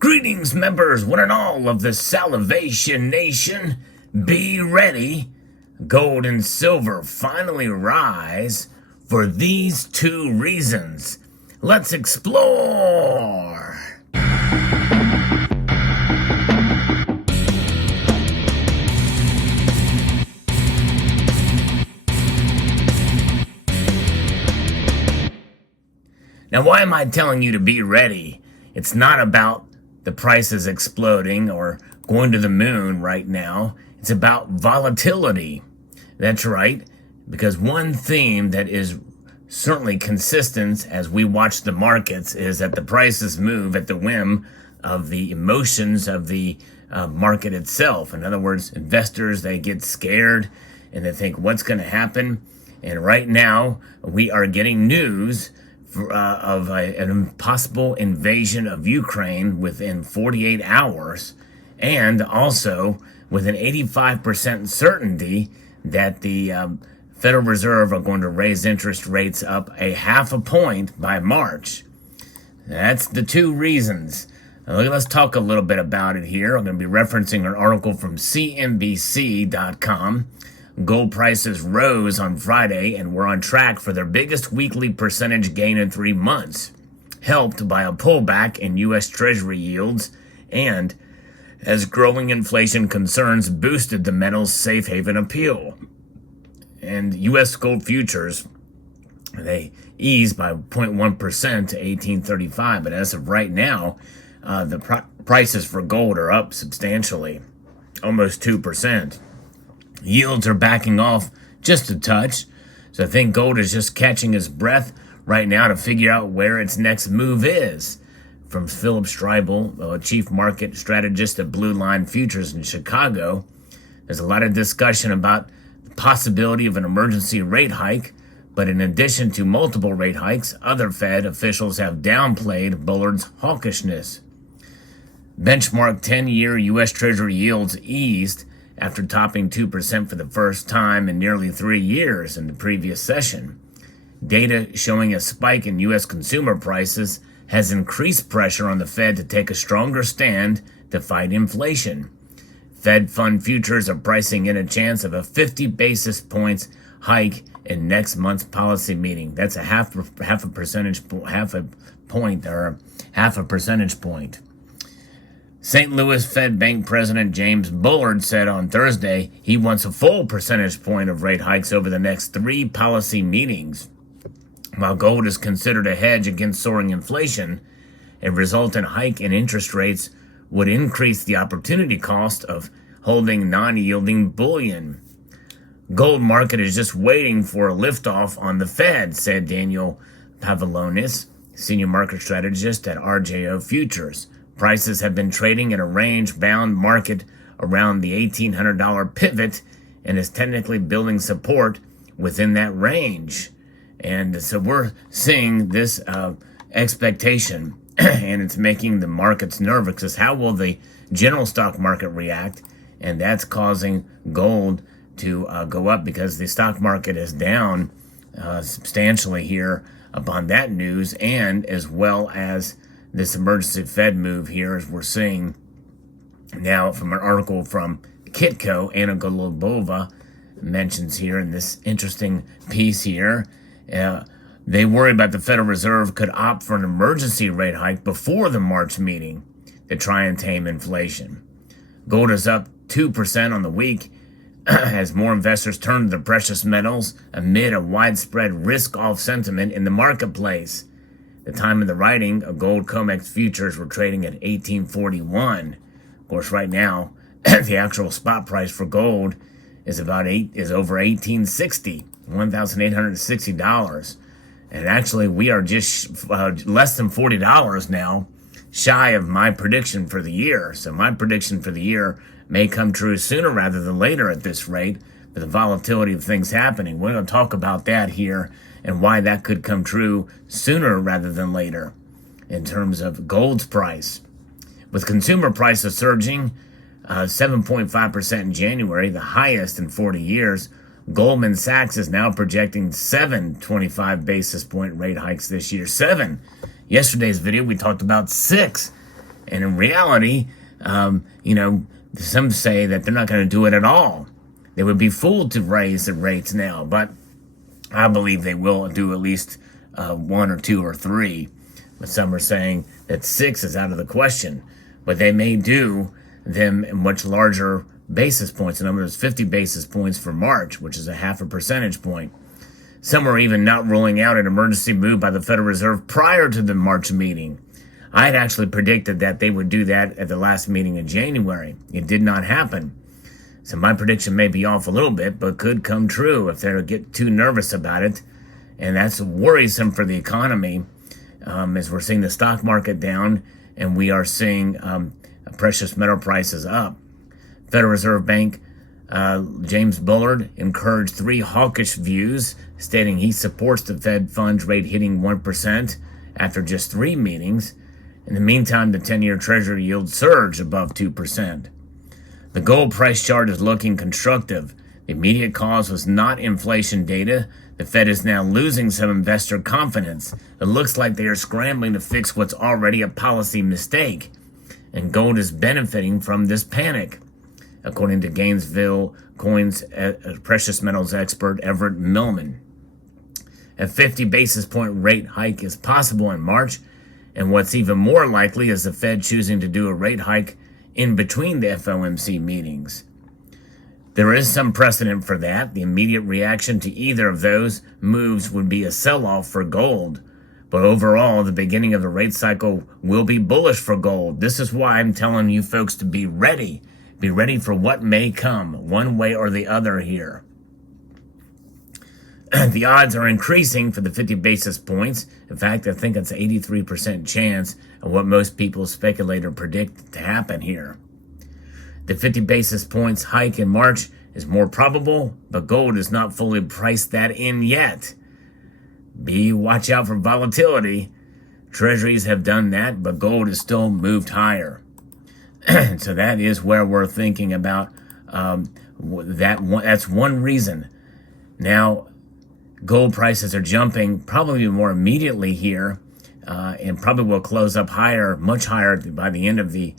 Greetings, members, one and all of the Salivation Nation. Be ready. Gold and silver finally rise for these two reasons. Let's explore. Now, why am I telling you to be ready? It's not about the prices exploding or going to the moon right now. It's about volatility. That's right, because one theme that is certainly consistent as we watch the markets is that the prices move at the whim of the emotions of the market itself. In other words, investors, they get scared and they think, what's going to happen? And right now, we are getting news of an possible invasion of Ukraine within 48 hours, and also with an 85% certainty that the Federal Reserve are going to raise interest rates up a half a point by March. That's the two reasons. Now, let's talk a little bit about it here. I'm going to be referencing an article from CNBC.com. Gold prices rose on Friday and were on track for their biggest weekly percentage gain in 3 months, helped by a pullback in U.S. Treasury yields and as growing inflation concerns boosted the metal's safe haven appeal. And U.S. gold futures, they eased by 0.1% to 1835, but as of right now, the prices for gold are up substantially, almost 2%. Yields are backing off just a touch, so I think gold is just catching its breath right now to figure out where its next move is. From Philip Streibel, chief market strategist at Blue Line Futures in Chicago, there's a lot of discussion about the possibility of an emergency rate hike, but in addition to multiple rate hikes, other Fed officials have downplayed Bullard's hawkishness. Benchmark 10-year U.S. Treasury yields eased after topping 2% for the first time in nearly 3 years in the previous session. Data showing a spike in U.S. consumer prices has increased pressure on the Fed to take a stronger stand to fight inflation. Fed fund futures are pricing in a chance of a 50 basis points hike in next month's policy meeting. That's a half a percentage point. St. Louis Fed Bank President James Bullard said on Thursday he wants a full percentage point of rate hikes over the next 3 policy meetings. While gold is considered a hedge against soaring inflation, a resultant hike in interest rates would increase the opportunity cost of holding non-yielding bullion. Gold market is just waiting for a liftoff on the Fed, said Daniel Pavlonis, senior market strategist at RJO Futures. Prices have been trading in a range-bound market around the $1,800 pivot and is technically building support within that range. And so we're seeing this expectation, and it's making the markets nervous because how will the general stock market react? And that's causing gold to go up because the stock market is down substantially here upon that news, and as well as this emergency Fed move here, as we're seeing now from an article from Kitco. Anna Golubova mentions here in this interesting piece here, they worry about the Federal Reserve could opt for an emergency rate hike before the March meeting to try and tame inflation. Gold is up 2% on the week as more investors turn to the precious metals amid a widespread risk-off sentiment in the marketplace. At the time of the writing, gold COMEX futures were trading at 1841. Of course, right now, the actual spot price for gold is over 1860, $1,860. And actually, we are just less than $40 now, shy of my prediction for the year. So my prediction for the year may come true sooner rather than later at this rate, with the volatility of things happening. We're going to talk about that here and why that could come true sooner rather than later in terms of gold's price. With consumer prices surging 7.5% in January, the highest in 40 years, Goldman Sachs is now projecting 7 25 basis point rate hikes this year. 7. Yesterday's video, we talked about 6. And in reality, some say that they're not going to do it at all. They would be fooled to raise the rates now, but I believe they will do at least 1 or 2 or 3. But some are saying that 6 is out of the question. But they may do them in much larger basis points. In other words, 50 basis points for March, which is a 0.5 percentage point. Some are even not ruling out an emergency move by the Federal Reserve prior to the March meeting. I had actually predicted that they would do that at the last meeting in January. It did not happen. So my prediction may be off a little bit, but could come true if they get too nervous about it. And that's worrisome for the economy, as we're seeing the stock market down and we are seeing precious metal prices up. Federal Reserve Bank James Bullard encouraged 3 hawkish views, stating he supports the Fed funds rate hitting 1% after just 3 meetings. In the meantime, the 10-year Treasury yield surged above 2%. The gold price chart is looking constructive. The immediate cause was not inflation data. The Fed is now losing some investor confidence. It looks like they are scrambling to fix what's already a policy mistake. And gold is benefiting from this panic, according to Gainesville Coin's precious metals expert Everett Millman. A 50 basis point rate hike is possible in March, and what's even more likely is the Fed choosing to do a rate hike in between the FOMC meetings. There is some precedent for that. The immediate reaction to either of those moves would be a sell-off for gold. But overall, the beginning of the rate cycle will be bullish for gold. This is why I'm telling you folks to be ready. Be ready for what may come, one way or the other here. The odds are increasing for the 50 basis points. In fact, I think it's an 83% chance of what most people speculate or predict to happen here. The 50 basis points hike in March is more probable, but gold has not fully priced that in yet. Watch out for volatility. Treasuries have done that, but gold has still moved higher. So that is where we're thinking about that. That's one reason. Now, gold prices are jumping probably more immediately here, and probably will close up higher, much higher by the end of the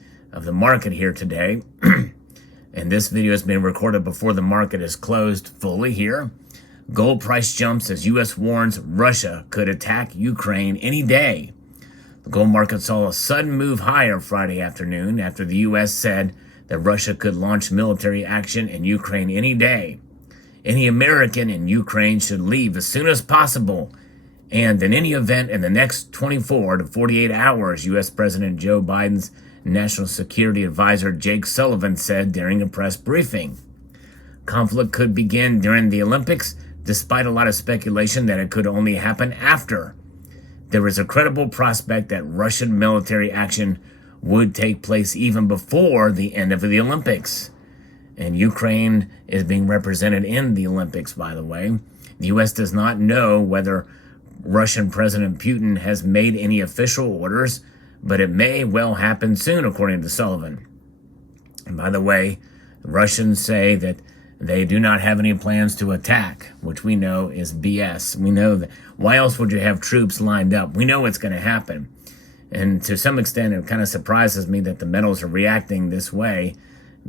market here today. And this video is being recorded before the market is closed fully here. Gold price jumps as U.S. warns Russia could attack Ukraine any day. The gold market saw a sudden move higher Friday afternoon after the U.S. said that Russia could launch military action in Ukraine any day. Any American in Ukraine should leave as soon as possible. And in any event, in the next 24 to 48 hours, U.S. President Joe Biden's National Security Advisor Jake Sullivan said during a press briefing. Conflict could begin during the Olympics, despite a lot of speculation that it could only happen after. There is a credible prospect that Russian military action would take place even before the end of the Olympics. And Ukraine is being represented in the Olympics, by the way. The U.S. does not know whether Russian President Putin has made any official orders, but it may well happen soon, according to Sullivan. And by the way, the Russians say that they do not have any plans to attack, which we know is BS. We know that. Why else would you have troops lined up? We know it's going to happen. And to some extent, it kind of surprises me that the metals are reacting this way,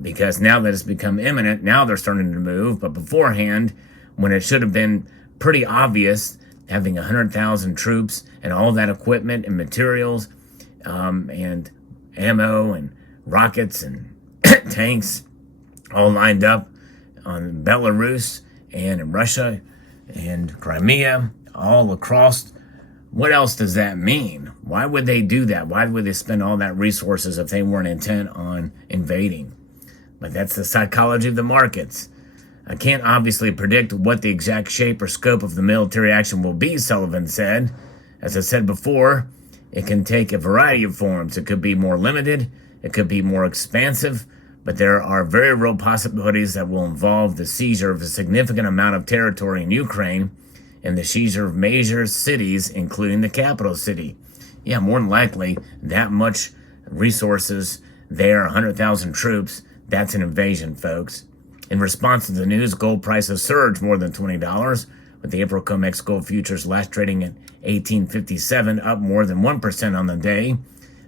because now that it's become imminent, now they're starting to move. But beforehand, when it should have been pretty obvious, having 100,000 troops and all that equipment and materials and ammo and rockets and tanks all lined up on Belarus and in Russia and Crimea, all across. What else does that mean? Why would they do that? Why would they spend all that resources if they weren't intent on invading? But that's the psychology of the markets. I can't obviously predict what the exact shape or scope of the military action will be, Sullivan said. As I said before, it can take a variety of forms. It could be more limited, it could be more expansive, but there are very real possibilities that will involve the seizure of a significant amount of territory in Ukraine and the seizure of major cities, including the capital city. Yeah, more than likely, that much resources there, 100,000 troops, that's an invasion, folks. In response to the news, gold prices surged more than $20, with the April COMEX gold futures last trading at $18.57, up more than 1% on the day.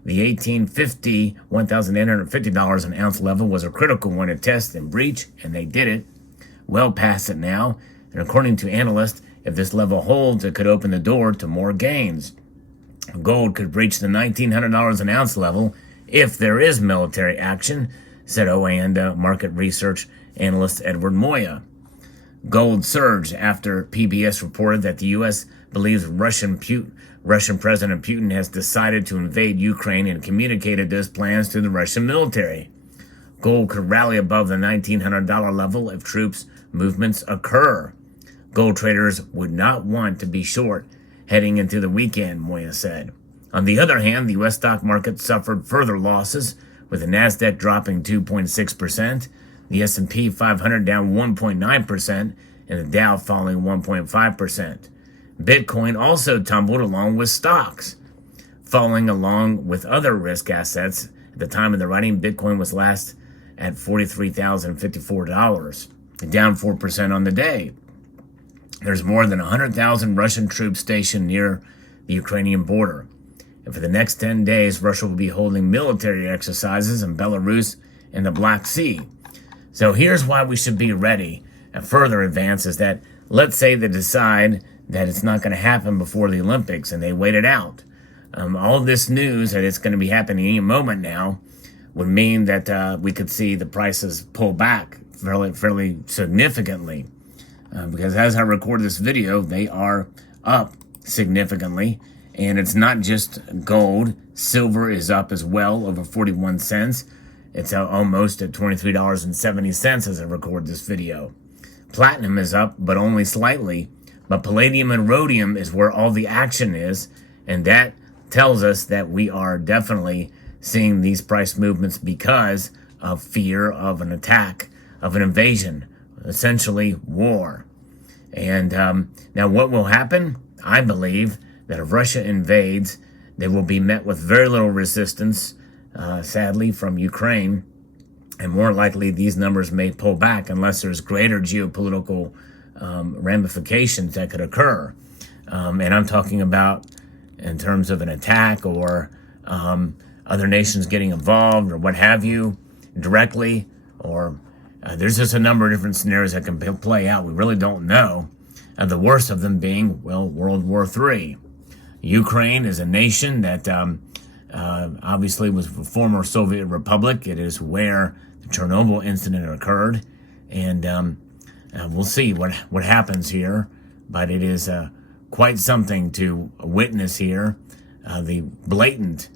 The $1,850 an ounce level was a critical one to test and breach, and they did it. Well past it now, and according to analysts, if this level holds, it could open the door to more gains. Gold could breach the $1,900 an ounce level if there is military action, said OANDA market research analyst Edward Moya. Gold surged after PBS reported that the U.S. believes Russian President Putin has decided to invade Ukraine and communicated those plans to the Russian military. Gold could rally above the $1,900 level if troops movements occur. Gold traders would not want to be short heading into the weekend, Moya said. On the other hand, the U.S. stock market suffered further losses, with the Nasdaq dropping 2.6%, the S&P 500 down 1.9%, and the Dow falling 1.5%. Bitcoin also tumbled along with stocks, falling along with other risk assets. At the time of the writing, Bitcoin was last at $43,054, down 4% on the day. There's more than 100,000 Russian troops stationed near the Ukrainian border. And for the next 10 days, Russia will be holding military exercises in Belarus and the Black Sea. So here's why we should be ready. A further advance is that, let's say they decide that it's not going to happen before the Olympics and they wait it out. All this news that it's going to be happening any moment now would mean that we could see the prices pull back fairly significantly. Because as I record this video, they are up significantly. And it's not just gold. Silver is up as well, over 41 cents. It's almost at $23.70 as I record this video. Platinum is up, but only slightly. But palladium and rhodium is where all the action is. And that tells us that we are definitely seeing these price movements because of fear of an attack, of an invasion, essentially war. And now what will happen? I believe that if Russia invades, they will be met with very little resistance, sadly, from Ukraine. And more likely, these numbers may pull back unless there's greater geopolitical ramifications that could occur. And I'm talking about in terms of an attack or other nations getting involved or what have you directly. Or there's just a number of different scenarios that can play out. We really don't know. And the worst of them being, well, World War III. Ukraine is a nation that obviously was a former Soviet republic. It is where the Chernobyl incident occurred. And we'll see what happens here. But it is quite something to witness here. The blatant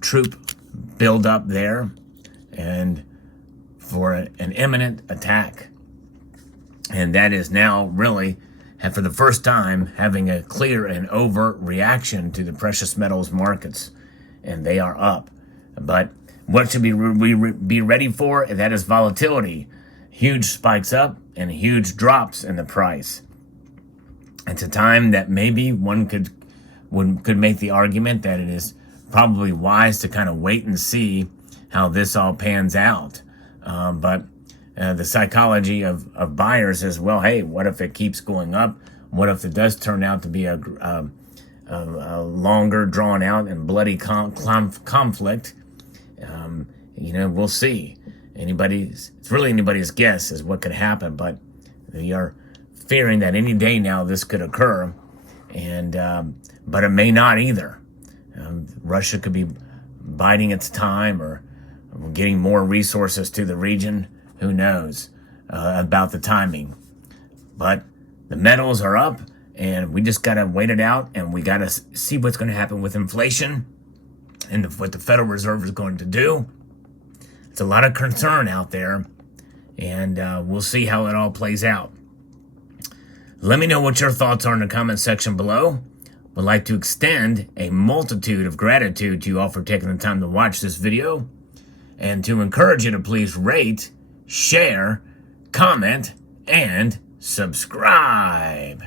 troop buildup there. And for an imminent attack. And that is now really, and for the first time, having a clear and overt reaction to the precious metals markets. And they are up. But what should we be ready for? That is volatility. Huge spikes up and huge drops in the price. It's a time that maybe one could make the argument that it is probably wise to kind of wait and see how this all pans out. But the psychology of buyers is, well, hey, what if it keeps going up? What if it does turn out to be a longer, drawn out, and bloody conflict? We'll see. It's really anybody's guess is what could happen, but they are fearing that any day now this could occur, but it may not either. Russia could be biding its time or getting more resources to the region. Who knows about the timing? But the metals are up, and we just got to wait it out, and we got to see what's going to happen with inflation and what the Federal Reserve is going to do. It's a lot of concern out there, and we'll see how it all plays out. Let me know what your thoughts are in the comment section below. Would like to extend a multitude of gratitude to you all for taking the time to watch this video, and to encourage you to please rate, share, comment, and subscribe.